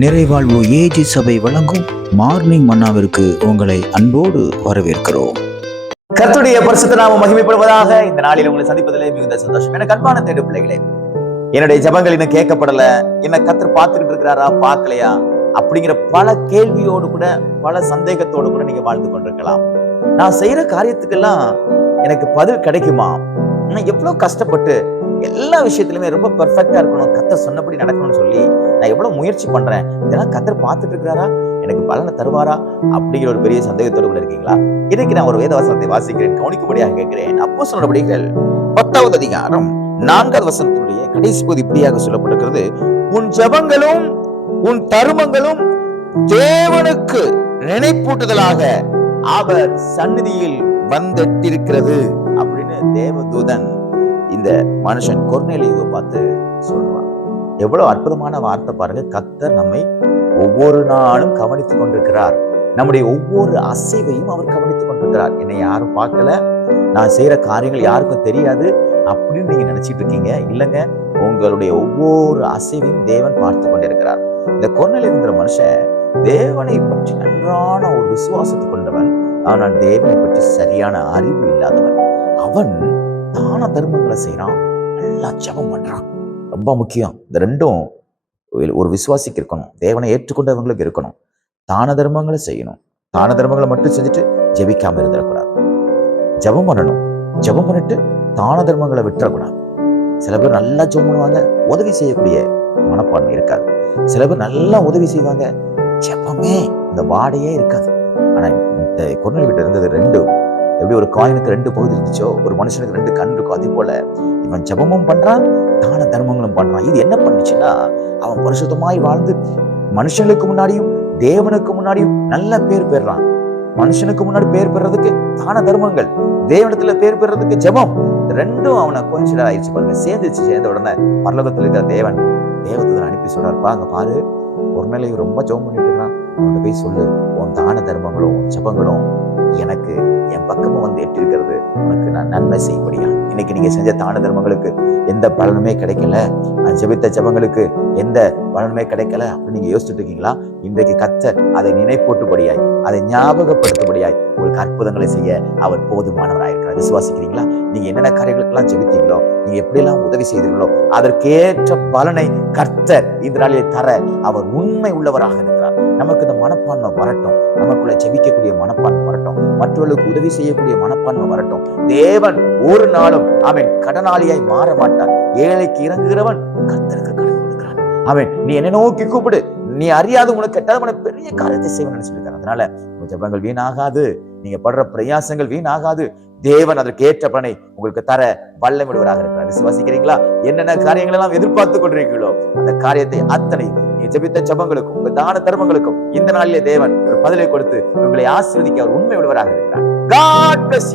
நிறைவாழ்வு AG சபை வழங்கும் morning மன்னாவிற்கு உங்களை அன்போடு வரவேற்கிறோம். கர்த்தருடைய பரிசுத்த நாமம் மகிமைப்படுவதாக. இந்த நாளில் உங்களை சந்திப்பதிலே மிகுந்த சந்தோஷம். எனக்கு அன்பான தேடு பிள்ளைகளே, என்னுடைய ஜெபங்கள் இன்னும் கேட்கப்படல, என்ன கர்த்தர் பார்த்துக்கிட்டு இருக்கிறாரா பார்க்கலையா அப்படிங்கிற பல கேள்வியோடு கூட, பல சந்தேகத்தோடு கூட நீங்க வாழ்ந்து கொண்டிருக்கலாம். நான் செய்யற காரியத்துக்கெல்லாம் எனக்கு பதில் கிடைக்குமா? நான் எவ்வளவு கஷ்டப்பட்டு எல்லா விஷயத்திலுமே ரொம்ப பெர்ஃபெக்டா இருக்கணும், கர்த்தர் சொன்னபடி நடக்கணும்னு சொல்லி நான் எவ்வளவு முயற்சி பண்றேன், இதெல்லாம் கர்த்தர் பார்த்துட்டு இருக்கிறாரா, எனக்கு பலனை தருவாரா அப்படிங்கிற ஒரு பெரிய சந்தேகத்தோடு கூட இருக்கீங்களா? இன்னைக்கு நான் ஒரு வேத வசனத்தை வாசிக்கிறேன், கவனிக்கும்படியாக கேட்கிறேன். அப்போஸ்தலர் நடவடிக்கைகள் 10வது அதிகாரம் 4வது வசனத்தினுடைய கடைசி பகுதி இப்படியாக சொல்லப்பட்டிருக்கிறது: உன் ஜெபங்களும் உன் தருமங்களும் தேவனுக்கு நினைப்பூட்டுதலாக அவர் சந்நிதியில் வந்திருக்கிறது அப்படின்னு தேவதூதன் இந்த மனுஷன் கொர்நேலியுவை பார்த்து சொல்றான். எவ்வளவு அற்புதமான வார்த்தை பாருங்க. கர்த்தர் நம்மை ஒவ்வொரு நாளும் கவனித்துக் கொண்டிருக்கிறார். நம்முடைய ஒவ்வொரு அசைவையும் அவர் கவனித்துக் கொண்டிருக்கிறார். என்னை யாரும் பார்க்கல, நான் செய்யற காரியங்கள் யாருக்கும் தெரியாது அப்படின்னு நீங்க நினைச்சிட்டு இருக்கீங்க. இல்லைங்க, உங்களுடைய ஒவ்வொரு அசைவையும் தேவன் பார்த்து கொண்டிருக்கிறார். இந்த கொர்நேலியுங்கிற மனுஷன் தேவனை பற்றி நன்றான ஒரு விசுவாசத்தை கொண்டவன், ஆனால் தேவனை பற்றி சரியான அறிவு இல்லாதவன். அவன் தான தர்மங்களை செய்யறான், நல்லா ஜெபம் பண்றான். ரொம்ப முக்கியம். இந்த ரெண்டும் ஒரு விசுவாசிக்கு இருக்கணும், தேவனை ஏற்றுக்கொண்டவங்களுக்கு இருக்கணும். தான தர்மங்களை செய்யணும், தான தர்மங்களை மட்டும் செஞ்சுட்டு ஜெபிக்காம இருந்துடக்கூடாது. ஜெபம் பண்ணணும், ஜெபம் பண்ணிட்டு தான தர்மங்களை விட்டுறக்கூடாது. சில பேர் நல்லா ஜெபம் பண்ணுவாங்க, உதவி செய்யக்கூடிய மனப்பான்மை இருக்காது. சில பேர் நல்லா உதவி செய்வாங்க, ஜெபமே இந்த வாடையே இருக்காது. ஆனா இந்த கொர்நேலியு கிட்ட இருந்தது ரெண்டும். எப்படி ஒரு காயினுக்கு ரெண்டு பகுதி இருந்துச்சோ, ஒரு மனுஷனுக்கு ரெண்டு கண் இருக்கும், அதே போல இவன் ஜெபமும் பண்றான், தான தர்மங்களும் பண்றான். இது என்ன பண்ணுச்சுன்னா, அவன் பரிசுத்தமாய் வாழ்ந்து மனுஷனுக்கு முன்னாடியும் தேவனுக்கு முன்னாடியும் நல்ல பேர் பெறான். மனுஷனுக்கு முன்னாடி பேர் பெறதுக்கு தான தர்மங்கள், தேவனத்துல பேர் பெறதுக்கு ஜெபம், ரெண்டும் அவனை கொஞ்சம் ஆயிடுச்சு பாருங்க. சேர்ந்த உடனே பரலோகத்துல இருக்கிற தேவதூதன் அனுப்பி சொல்றாருப்பா, அங்க பாரு, கொர்நேலியு ரொம்ப ஜெபம் பண்ணிட்டு இருக்கான், அவன்கிட்ட போய் சொல்லு, உன் தான தர்மங்களும் உன் ஜெபங்களும் எனக்கு என் பக்கமும் வந்து எட்டிருக்கிறது, உனக்கு நான் நன்மை செய்யப்படியா. இன்னைக்கு நீங்க செஞ்ச தான தர்மங்களுக்கு எந்த பலனுமே கிடைக்கல, நான் ஜெபித்த ஜெபங்களுக்கு எந்த பலனுமே கிடைக்கல அப்படின்னு நீங்க யோசிச்சுட்டு இருக்கீங்களா? இன்றைக்கு கர்த்தர் அதை நினைப்பூட்டுபடியாய், அதை ஞாபகப்படுத்தும்படியாய் உங்களுக்கு அற்புதங்களை செய்ய அவர் போதுமானவராயிருக்கிறார். விசுவாசிக்கிறீங்களா? நீங்க என்னென்ன காரியங்களுக்கெல்லாம் ஜெபித்தீங்களோ, நீங்க எப்படியெல்லாம் உதவி செய்தீர்களோ, அதற்கேற்ற பலனை கர்த்தர் இந்த நாளிலே தர அவர் உண்மை உள்ளவராக இருக்கிறார். நமக்கு இந்த மனப்பான்மை வரட்டும், நமக்குள்ள ஜெபிக்கக்கூடிய மனப்பான்மை வரட்டும், மற்றவர்களுக்கு உதவி செய்யக்கூடிய மனப்பான்மை வரட்டும். தேவன் ஒரு நாளும் அவன் கடனாளியாய் மாற மாட்டான். ஏழைக்கு இறங்குகிறவன் கர்த்தருக்கு கடன் கொடுக்கிறான். அவன் நீ என்னை நோக்கி கூப்பிடு, நீ அறியாத உனக்கு கெட்டாத பெரிய காரியத்தை செய்வன் நினைச்சிருக்கான். அதனால உங்க ஜெபங்கள் வீணாகாது, நீங்க படுற பிரயாசங்கள் வீணாகாது. தேவன் அதற்கு ஏற்ற பலனை உங்களுக்கு தர வல்லமையுள்ளவராக இருக்கிறார். விசுவாசிக்கிறீங்களா? என்னென்ன காரியங்கள் எல்லாம் எதிர்பார்த்து கொண்டிருக்கீங்களோ, அந்த காரியத்தை அத்தனை நீங்க ஜெபித்த ஜெபங்களுக்கும் உங்க தான தர்மங்களுக்கும் இந்த நாளிலே தேவன் ஒரு பதிலை கொடுத்து உங்களை ஆசீர்வதிக்க அவர் உண்மை உள்ளவராக இருக்கிறார். God bless you.